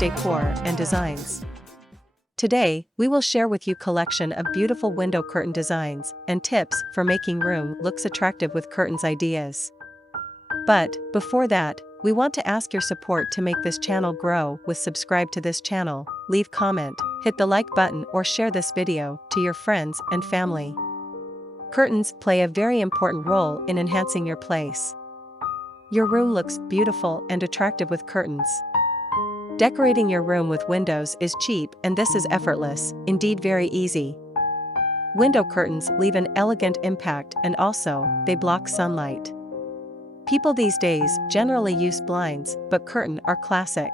decor and designs. Today, we will share with you collection of beautiful window curtain designs and tips for making room looks attractive with curtains ideas. But, before that, we want to ask your support to make this channel grow with subscribe to this channel, leave comment, hit the like button or share this video to your friends and family. Curtains play a very important role in enhancing your place. Your room looks beautiful and attractive with curtains. Decorating your room with windows is cheap and this is effortless, indeed very easy. Window curtains leave an elegant impact and also, they block sunlight. People these days generally use blinds, but curtains are classic.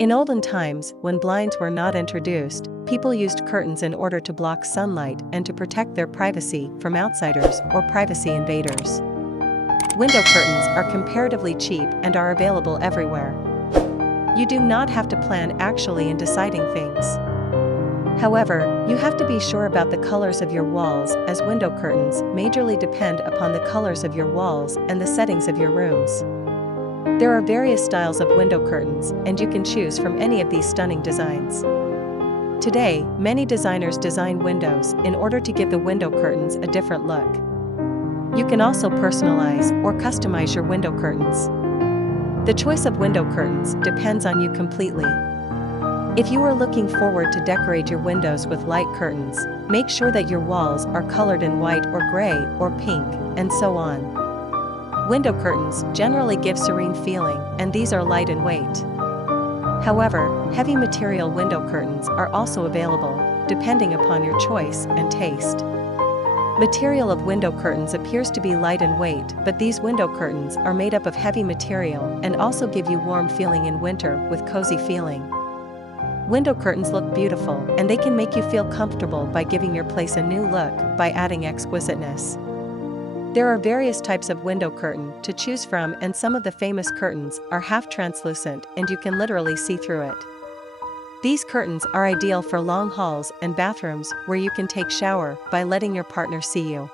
In olden times, when blinds were not introduced, people used curtains in order to block sunlight and to protect their privacy from outsiders or privacy invaders. Window curtains are comparatively cheap and are available everywhere. You do not have to plan actually in deciding things. However, you have to be sure about the colors of your walls as window curtains majorly depend upon the colors of your walls and the settings of your rooms. There are various styles of window curtains and you can choose from any of these stunning designs. Today, many designers design windows in order to give the window curtains a different look. You can also personalize or customize your window curtains. The choice of window curtains depends on you completely. If you are looking forward to decorate your windows with light curtains, make sure that your walls are colored in white or gray or pink, and so on. Window curtains generally give serene feeling, and these are light in weight. However, heavy material window curtains are also available, depending upon your choice and taste. Material of window curtains appears to be light in weight, but these window curtains are made up of heavy material and also give you warm feeling in winter with cozy feeling. Window curtains look beautiful and they can make you feel comfortable by giving your place a new look by adding exquisiteness. There are various types of window curtain to choose from and some of the famous curtains are half translucent and you can literally see through it. These curtains are ideal for long halls and bathrooms where you can take shower by letting your partner see you.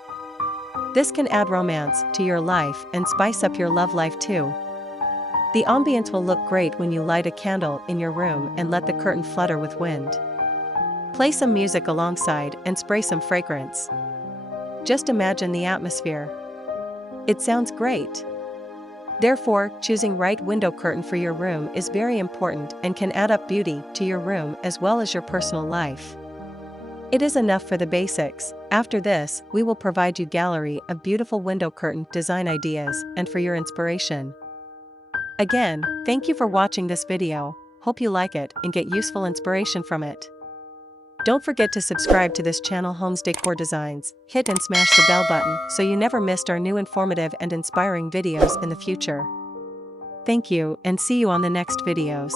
This can add romance to your life and spice up your love life too. The ambience will look great when you light a candle in your room and let the curtain flutter with wind. Play some music alongside and spray some fragrance. Just imagine the atmosphere. It sounds great. Therefore, choosing right window curtain for your room is very important and can add up beauty to your room as well as your personal life. It is enough for the basics. After this, we will provide you gallery of beautiful window curtain design ideas and for your inspiration. Again, thank you for watching this video, hope you like it and get useful inspiration from it. Don't forget to subscribe to this channel Homes Decor Designs, hit and smash the bell button so you never missed our new informative and inspiring videos in the future. Thank you and see you on the next videos.